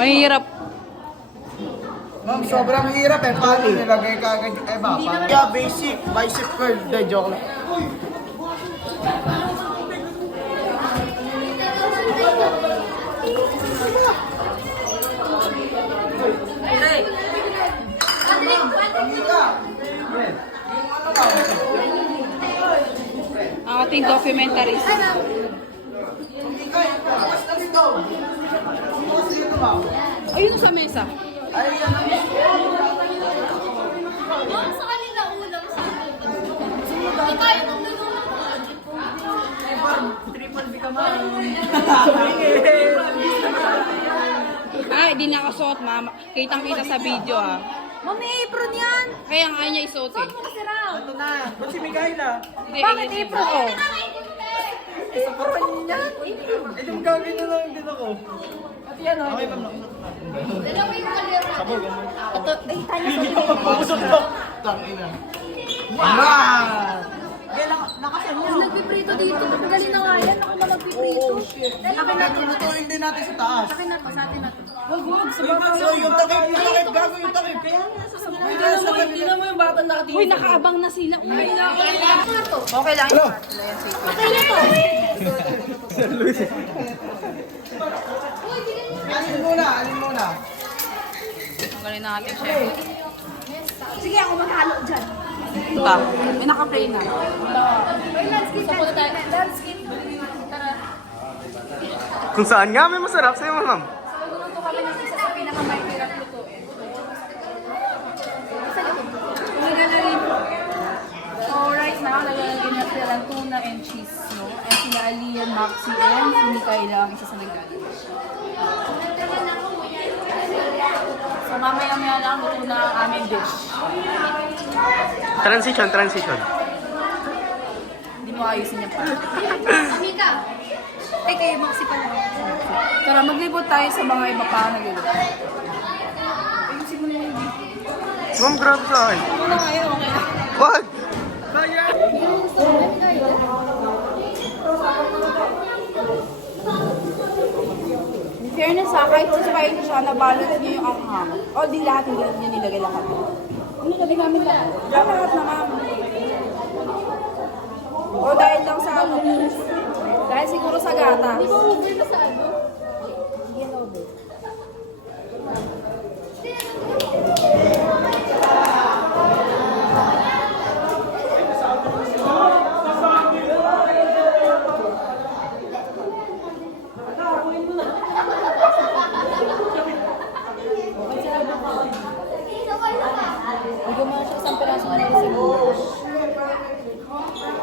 Mahirap. Ma'am, sobrang hirap eh. Paano nilagay ka agad yung eba? Kaya basic, bicep curl. De, joke lang. Ang ating documentaries. Ayun sa mesa. Doon sa kanila ulam sa akin. Hindi tayo nung Ay, di nakasuot, mama. Kitang-kita sa video, ha. Mami, apron yan! Kaya nga niya isuot, eh. Suot mo kasi raw. Ito na. Ba't si Mikaela? Hindi, Bakit yun, apron ko? Isa pa rin yan. Eh, di magagawin na lang din ako. Yan o. Okay, ma'am. Dalawa yung kalera. Ito, ay, tayo sa Pagusok to. Tangina. Wow! Nagpiprito dito. Magaling na nga yan. Ako na nagpiprito. Akin na, tulutuin din natin sa taas. Akin na to, sa atin na to. So, yung takip, gago yung takip. Uy, nakaabang na sila. Uy, Ako na to. okay lang. Hello? Okay na to. Sir Luis. Alin muna. Ang galing natin, chef. Sige, ako maghalo dyan. Ito, may naka-play na. Ay, landscape na tayo. Landscape. Tara. Kung saan nga may masarap sa'yo, ma'am. So, luluto kami ng isa sa pinakamahirap lutuin. Isa dito. Hindi na rin. So, right now, naglalagay na sila ng tuna and cheese, no? And sila Alian, Maxi, and si Mikaela ang isa sa naglalagay. So, mamaya-maya lang luto na ang aming dish. Transition. Hindi mo ayusin yan pa. Amika! Eh, kayo Maxi pa lang. Tara, maglibot tayo sa mga iba pa nagluluto. Ayusin mo na yung video. Si ma'am, grabe sa akin. Ako na ngayon, okay na. Wag! In fairness, ha, kahit sasabayin niyo siya, na-balance niyo yung anghang. O, di lahat, hindi niyo nilagay lahat. Hindi na, di namin lahat. Lahat na, ma'am. O, dahil lang sa ano. Dahil siguro sa gatas. Di ba over na sa ano? Bigyan mo na siya isang piraso na rin sa buhay.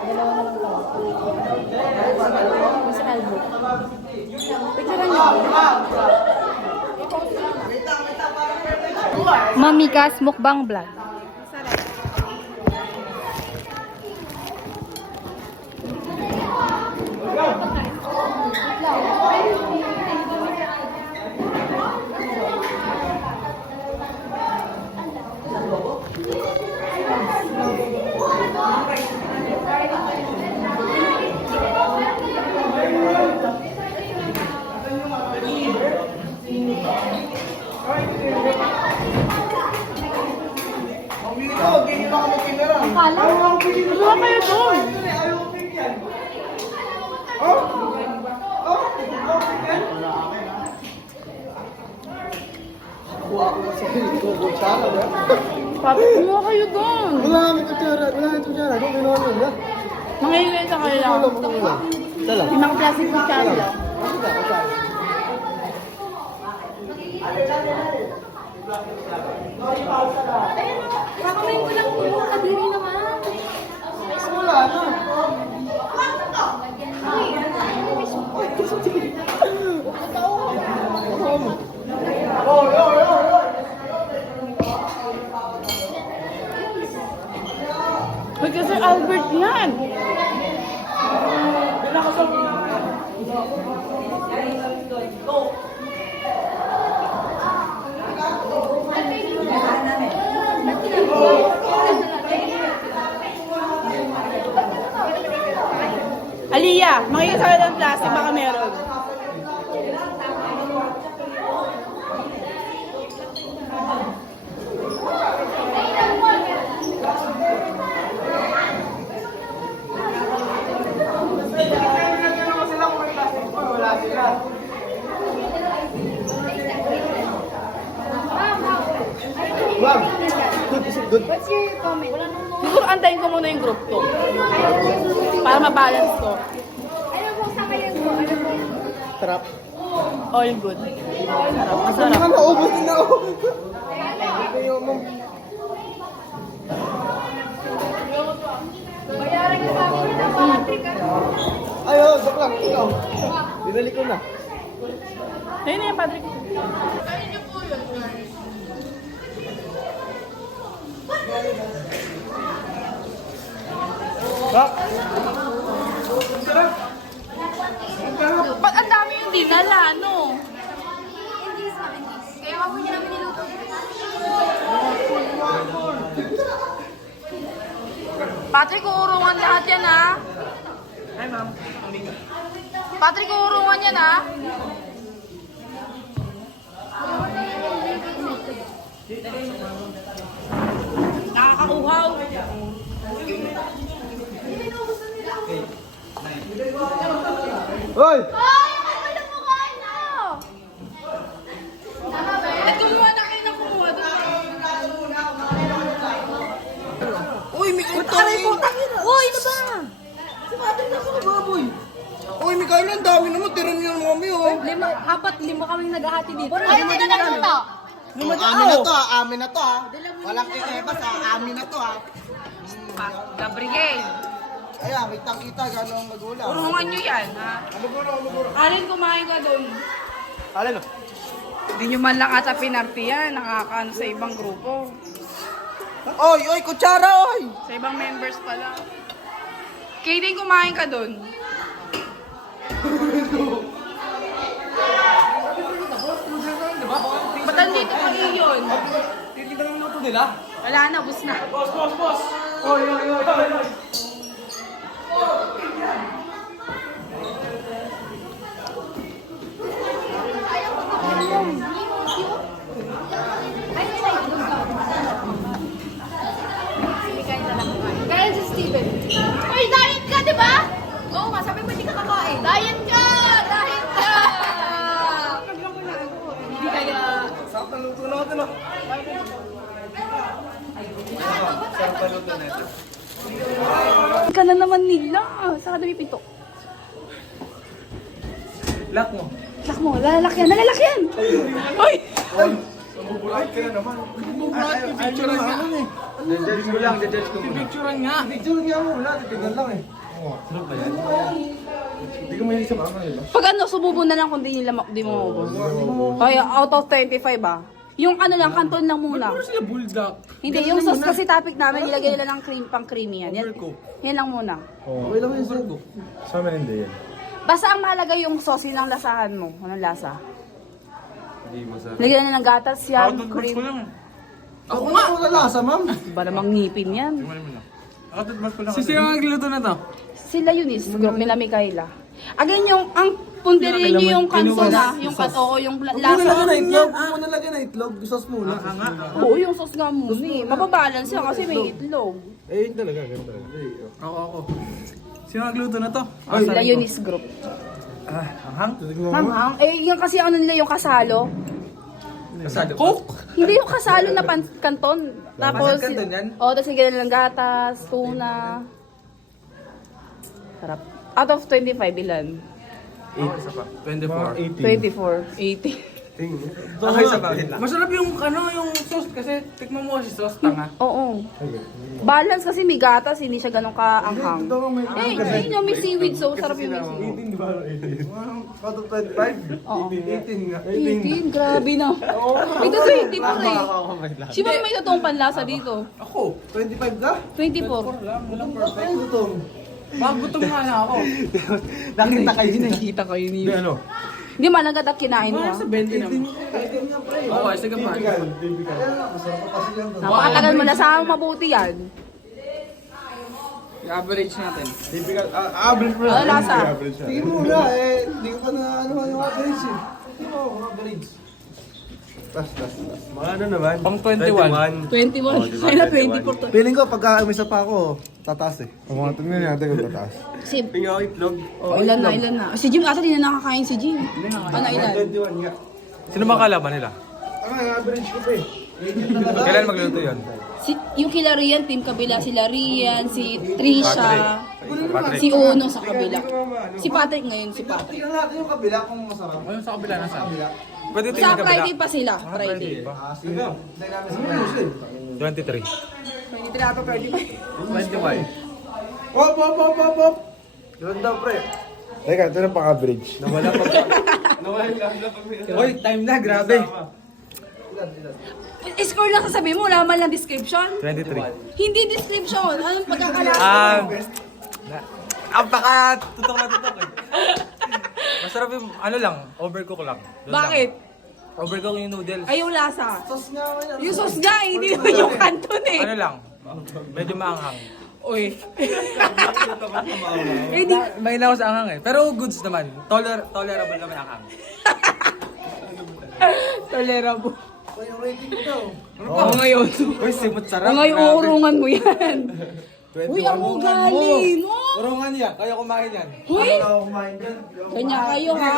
Dalawa na lang pala. Sa kalbo. Picturean niyo. Mamikas Mukbang Vlog. Ganyan lang kami kinara. Akala? Wala kayo doon. Kuha ko na sa kutsara, di ba? Papi, kumuha kayo doon. Wala kami kutsara. Kung ginawa nyo, di ba? Mangayon sa kanila. Dala. Yung mga plastic na siya. Kakamain ko lang po. Kadiri naman. Wala na. Hoy, kasi Albert yan. Ma'am, good, is it good? What's your comment? Siguro antayin ko muna yung group to. Para ma-balance ko. Ano po sa kayo po? Ano po? Sarap. All good. Sarap. Ano Masarap. nga, maubos na ako. Kayo, ma'am. Bayaran ka sa akin ng Patrick. Ay, oh, joke lang. Ikaw. Dinali ko na. Ayun na yan, Patrick. Ba't ang dami yung dinala, no? Kaya ako niya namin niluto. Patrick, uurungan lahat yan, ha? Ay, ma'am. Patrick, uurungan yan, ha? Nakakauhaw. Hoy! Ay! Ano po kain na? At kumuha na kayo ng kumuha doon. Uy, may utangin! Uy, ano ba? Uy, Mikael, ang dami naman. Tira niyo ng mami, oh. Lima kaming naghahati dito. Ay, hindi na nagluto. Amin na to, ah. Amin na to, ah. Walang kikebas, ah. Amin na to, ah. Gabriel, Ayan, kitang-kita, gano'ng magulang. urungan nyo yan, ha? Alin kumain ka doon? Alin, oh? Hindi nyo man lang ata pinarty yan, nakakaano sa ibang grupo. Oy, oy, kutsara, oy! Sa ibang members pala. Katie, kumain ka doon. Ba't nandito ka iyon? Titignan naman ito nila. Wala na, bus na. Oy, oy, oy, oy, oy. Kaya si Steven. Ay, diet ka, di ba? Oo nga, sabi mo hindi ka kakain. Diet ka! Diet ka! Hindi kaya... Sarap ng luto natin, oh. Ka na naman nila. Saka dami pito. Lock mo. Lak mo, lalakyan, nalalakyan! Uy! Ay, ka na naman. Picture nga naman, eh. Judge mo lang, judge ko muna. Picturean nga. Picturean nga mo, wala. Tignan lang, eh. Sarap ba yan? Hindi ko mahilig sa mga nila. Pag ano, sububo na lang kung di mo maubos. Kaya out of 25 ah. Yung ano lang, kanton lang muna. Sila bulldog. Hindi, yung sauce kasi topic namin, nilagay nila ng cream, pang creamy yan. Yan lang muna. Okay lang yung sarap. Sa amin hindi yan. Basta ang mahalaga yung sauce, yun ang lasahan mo. Anong lasa? Hindi masarap. Lagyan na ng gatas yan, cream. Ako nga! Ako na lasa, ma'am. Ba namang ngipin yan? Sino ang nagluto na to? Sila Eunice, group nila Mikaela. Again, yung, ang pundirin nyo yung kanso na, yung kato, yung lasa. itlog. Huwag mo nalagyan na itlog. Sauce muna. Oo, yung sauce nga muna eh. Mapabalance yan kasi may itlog. Eh, yun talaga. Ganun talaga. Ako. Sino ang nagluto na to? Sila Eunice group. Hang? Manghang. Eh, yung kasi ano nila yung kasalo. Kasado. Coke? Hindi yung kasalo na kanton. Tapos, kanton yan? tapos higyan nila ng gatas, tuna. Sarap. Out of 25, ilan? 24. 24. 80. Okay, sa bakit lang. Masarap yung yung sauce kasi tikman mo kasi sauce tanga. Oo. Balance kasi may gatas, hindi siya ganun kaanghang. Yun yung may seaweed, so sarap yung may seaweed. 18, di ba? 18. Out of 25? Oo. 18 nga. 18, grabe na. Ito 24 eh. Sino may totoong panlasa dito? Ako? 25 ka? 24. Ay, gutom. Magutom nga na ako. Nakita kayo na. Nakita kayo ni... Ano? Hindi malagad at kinain mo. ah. 20 naman. 18 nga pre. Oo, sige pa. Typical. Masarap pa kasi yan. Napakatagal mo na sa mabuti yan. I-average natin. Typical. Average mo Ano lasa? Tingin mo na hindi ko pa na ano yung average eh. Tingin mo, average. Tas. Mga ano naman? Pang 21. 21. Ay na 24. Feeling ko pagka umisa pa ako, Tataas eh. O mga tingnan natin kung tataas. Si, Pinga itlog. ilan na. Si Jim ata, di na nakakain si Jim. Ano, ilan? 21 nga. Sino ba kalaban nila? Average ko pa eh. Kailan magluluto yun? Yung kila Rian, team kabila. Sila Rian, si Trisha, Patrick. si Ono sa kabila. Si Patrick ngayon, si Patrick. Tingnan natin yung kabila kung masarap. Ayun sa kabila, nasaan? Pwede Sa tingnan kabila. Friday pa sila, Friday. Sige. Tingnan namin sa Friday. 23. Hindi ata Friday pa. 21. Hop! Doon daw, pre. Teka, ito na pang-average. Nawala pa. Hoy, time na, grabe. Score lang sasabihin mo, wala man lang description. 23. Hindi description, anong pagkakalasa? Tutok na tutok eh. Masarap yung, ano lang, overcook lang. Doon lang. Bakit? Overcook yung noodles. Ay, yung lasa. Yung sauce nga, hindi naman yung kanton eh. Ano lang, medyo maanghang. Uy. Eh, di. May inaw sa anghang eh. Pero goods naman. Tolerable naman anghang. Tolerable. Yung rating ko daw. Oo ngayon. Uy, simot sarap. Oo ngayon, Grabe. uurungan mo yan. Uy, ang ugali mo. Urungan niya, kaya kumain yan. Uy, Wala ako kumain dyan. kanya kayo ha.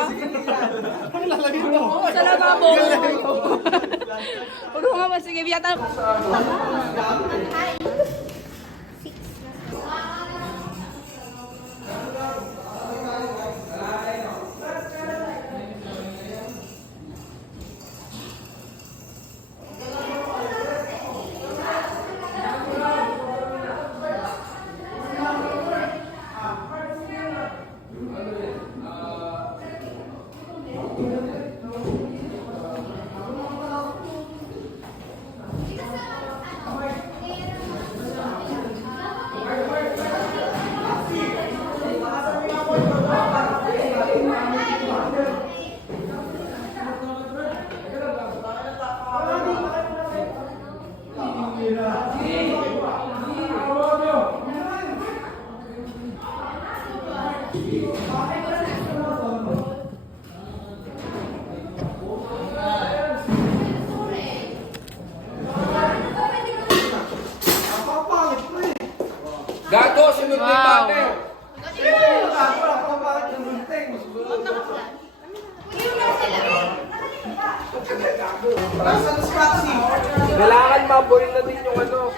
Ang lalagay mo. Sa lababo. Urungan mo, sige, biyata. Gato, sunod na yung bate. Kailangan maborin na din yung ano.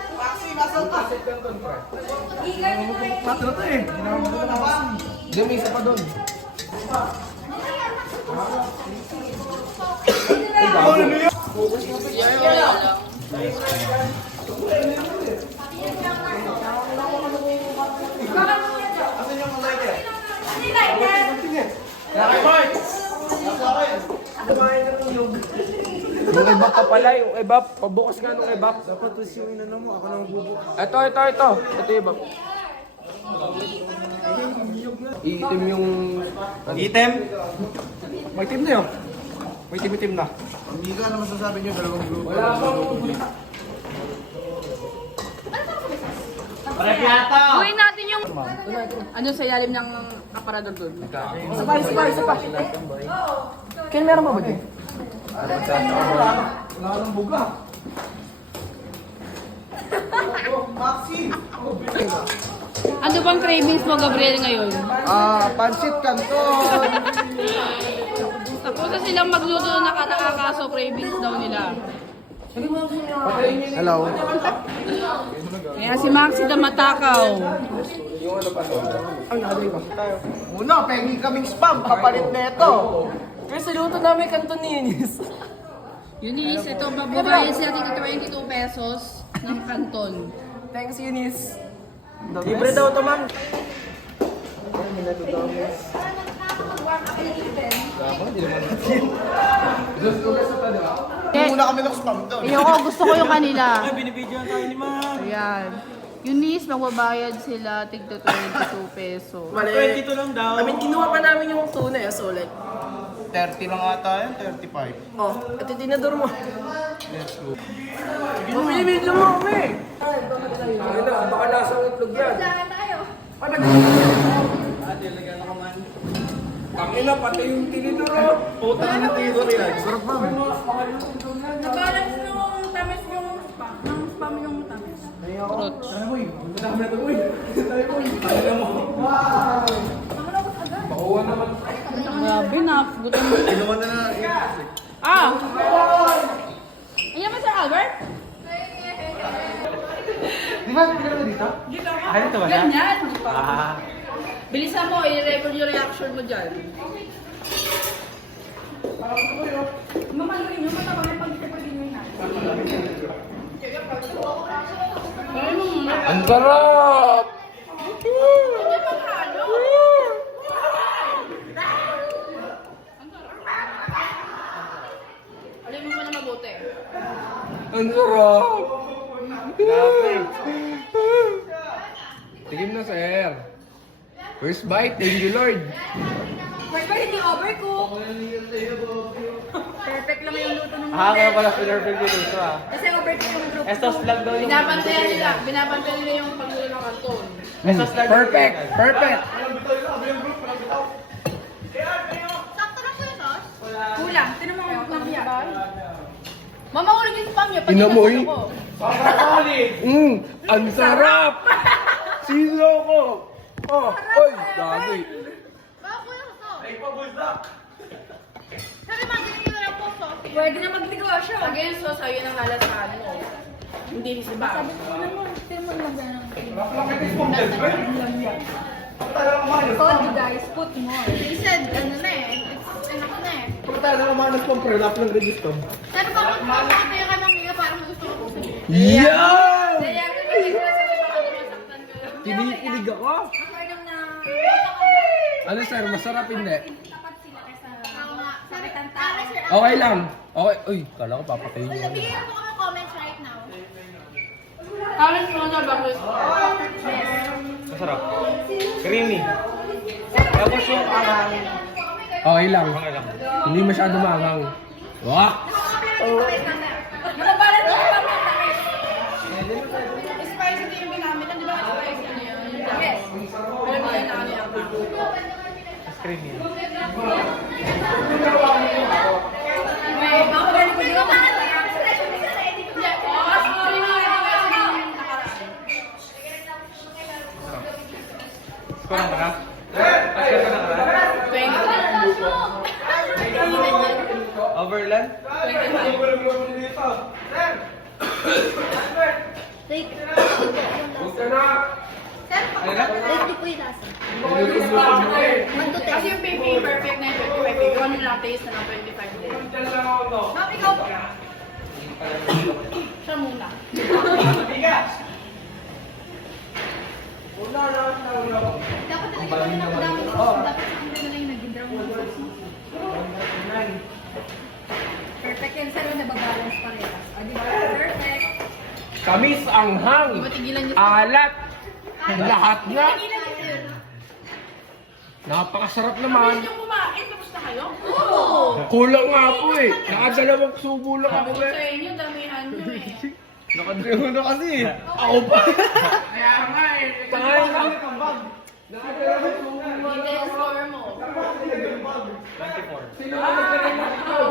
Patro to eh. Hindi, may isa pa doon. Yung ebap pa pala, yung ebap. Pabukas nga nung ebap. Dapat tos yung inano mo. Ako nang bubo. Ito. Ito yung ebap. Iitim yung... Item? May itim na yun. May itim na. Hindi ka naman sasabi nyo, dalawang grupo. Wala akong... Gawin natin yung... Ano sa ilalim ng aparador doon? Isa pa. Kaya meron mo ba din? Wala nang buga. Ano bang cravings mo, Gabriel, ngayon? Pansit Canton. Tapos na silang magluto na nakakaso cravings daw nila. Hello. Kaya si Maxi na matakaw. Una, pengi kaming spam. Kapalit na ito. Kasi luto namin Cantonese. Eunice, ito magbabayad sila dito 22 pesos ng kanton. Thanks, Eunice. Libre daw ito, ma'am. Muna kami ng spam doon. Ayoko, gusto ko yung kanila. Binibidyoan tayo ni ma'am. Ayan. Eunice, magbabayad sila tigto 22 pesos. 22 lang daw. I mean, kinuha pa namin yung tuna eh, so like, 30 lang ata yan, 35. oh, ito tinador mo. Let's go. Mamimili mo kami. Ano na, baka lasang itlog yan. Tangina, pati yung tinidor. Puta na tinidor yan. Sarap ba? Nabalance nung tamis yung spam. Nung spam yung tamis. Ano mo yun? dami na uy. Tayo mo. Tayo mo. Bakuha naman. Grabe na, gutom mo. Ginawa na na. Ah! Ayan ba Sir Albert? Di ba, pinag na dito? Ah, dito ba na? Ganyan. Ah. Bilisan mo, i-record yung reaction mo dyan. Mamagaling yung matabang yung pag-pag-ingay natin. Ang sarap! Alam mo na mabuti. Ang sarap! Grabe. Tigim na, sir. First bite, thank you, Lord. Wait, hindi overcook. Perfect lang yung luto ng Ah, kaya pala pinarfect yung ito ah. Kasi overcook yung luto. Estos vlog daw yung... Binabantayan nila yung pagluto ng kanton. Estos vlog. Perfect! Perfect! Sakto na po ito? Kulang. Tinan mo yung pamya. Mamahulog yung pamya. Pag Inamoy. ko. Ang sarap! Sino ko? Oh, oy, dami. Sabi mga ganyan yung po so. Pwede na magnegosyo. Again, so sa'yo nang lalasahan mo. Hindi si Bang. Sabi ko naman, tinan mo lang ganun. Code guys, put more. They said, ano na eh. It's enough na eh. Kung tayo na manas pang pre-lap ng register. Sabi ko, magpapakita ka ng mga para gusto ko po. Yeah! Kaya ko na yung masaktan ko. Kinikilig ako. Nakainom na. Ano, sir? Masarap hindi? Tapat sila kaysa. Sabi kanta. Okay lang. Okay. Uy, kala ko papatayin niyo. Bigyan mo kami comments right now. Comments mo na bakit? Masarap. Creamy. Tapos yung Okay lang. Okay lang. Hindi masyado maanghang. Wah! Nakabalan mo pa mo. Spicy din yung ginamit. Di ba spicy na yun? Yes. Alam mo yun na ano yung Mas creamy. may makakabali ko dito. Hindi. Mas creamy yung nakaraan. Score mo na? Score ka na ka? 20. Overland? 25. Ano na? Kasi yung PP perfect na yung 25. Yung ano lang taste na ng 25 din. Ma'am, ikaw ba? Siya muna. Dapat talaga kami na dapat siguro na lang yung nag-draw mo. Perfect yan sa'yo na babalance pa rin. O, di ba? Perfect. Kamis, anghang, Di ba tigilan niyo? alat, lahat na. Tigilan niyo yun. Napakasarap naman. Yung kumain, tapos na kayo? Oo! Kulang nga po eh. Nakadalawang subo lang ako Sabi ko eh. sa inyo, damihan nyo eh. Nakadreho na kasi. Ako pa. Kaya nga eh. Pangalan ka. Hindi yung score mo. 24. Sino ka nagkaroon ng ikaw?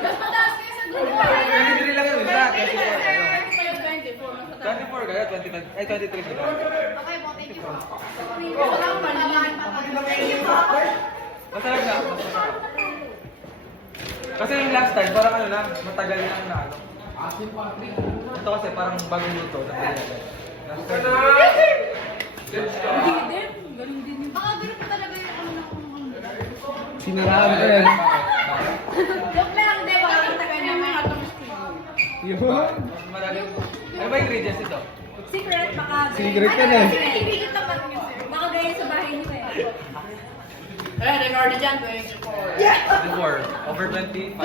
Mas mataas kayo sa grupo. 23 lang yun, isa. 24. 24 kaya, 25. Ay, 23 sila. Okay po, thank you po. Wala ko pala. Thank you po. Masarap na, masarap. Kasi yung last time, parang ano na, matagal na ano. Ito kasi parang bagong luto. Last time. Baka ganun pa talaga yung ano na kung Siniraan ko yan. Joke lang, hindi. Baka kita kayo na may atong screen. Yun. Maraming... Ano ba ingredients ito? Secret, baka. Secret ka na eh. Secret naman yun, sir. Baka gaya sa bahay niyo eh. Eh, record na dyan, 24. 24. Over 25.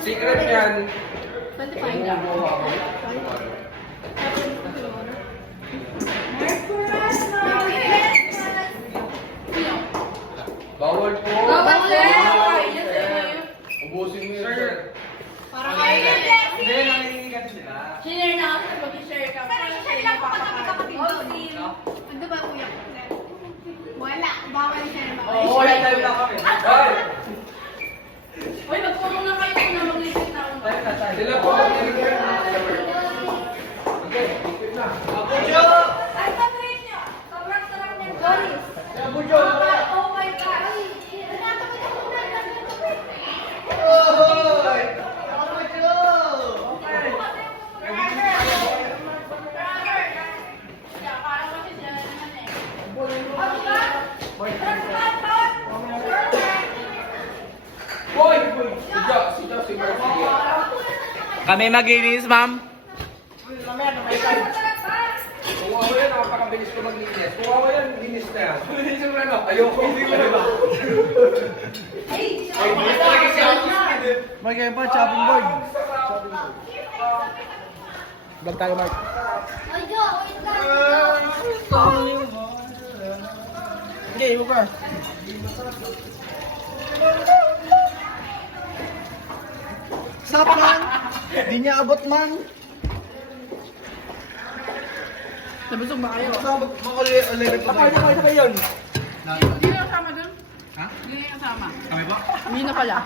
Secret yan. 25 lang. Bawal po. Bawal yan. Ubusin mo yun. Parang kayo yan. Hindi, nangingigat sila. Share na ako, mag-share ka. Pero share lang ako kapatid ko. Ano ba, kuya? Wala. Bawal share na. Oo, wala tayo na kami. Hoy! Uy, magpulong na kayo na mag-isip na ako. Tayo na tayo. Sila po. Okay, ikip na. Kami maglinis, ma'am. Kung ako yan, napakabilis ko maglinis. Kung ako yan, linis na yan. Linis yung ano, ayoko. Hindi ko na. Mark, kayo pa, chopping board. Vlog tayo, Mark. Sige, ibo ka. Stop man! Di niya abot man! Nabusog ba kayo? Makulit pa ba? Isa pa yun. Hindi na kasama dun? Ha? Hindi na kasama. Kami ba? Hindi na pala.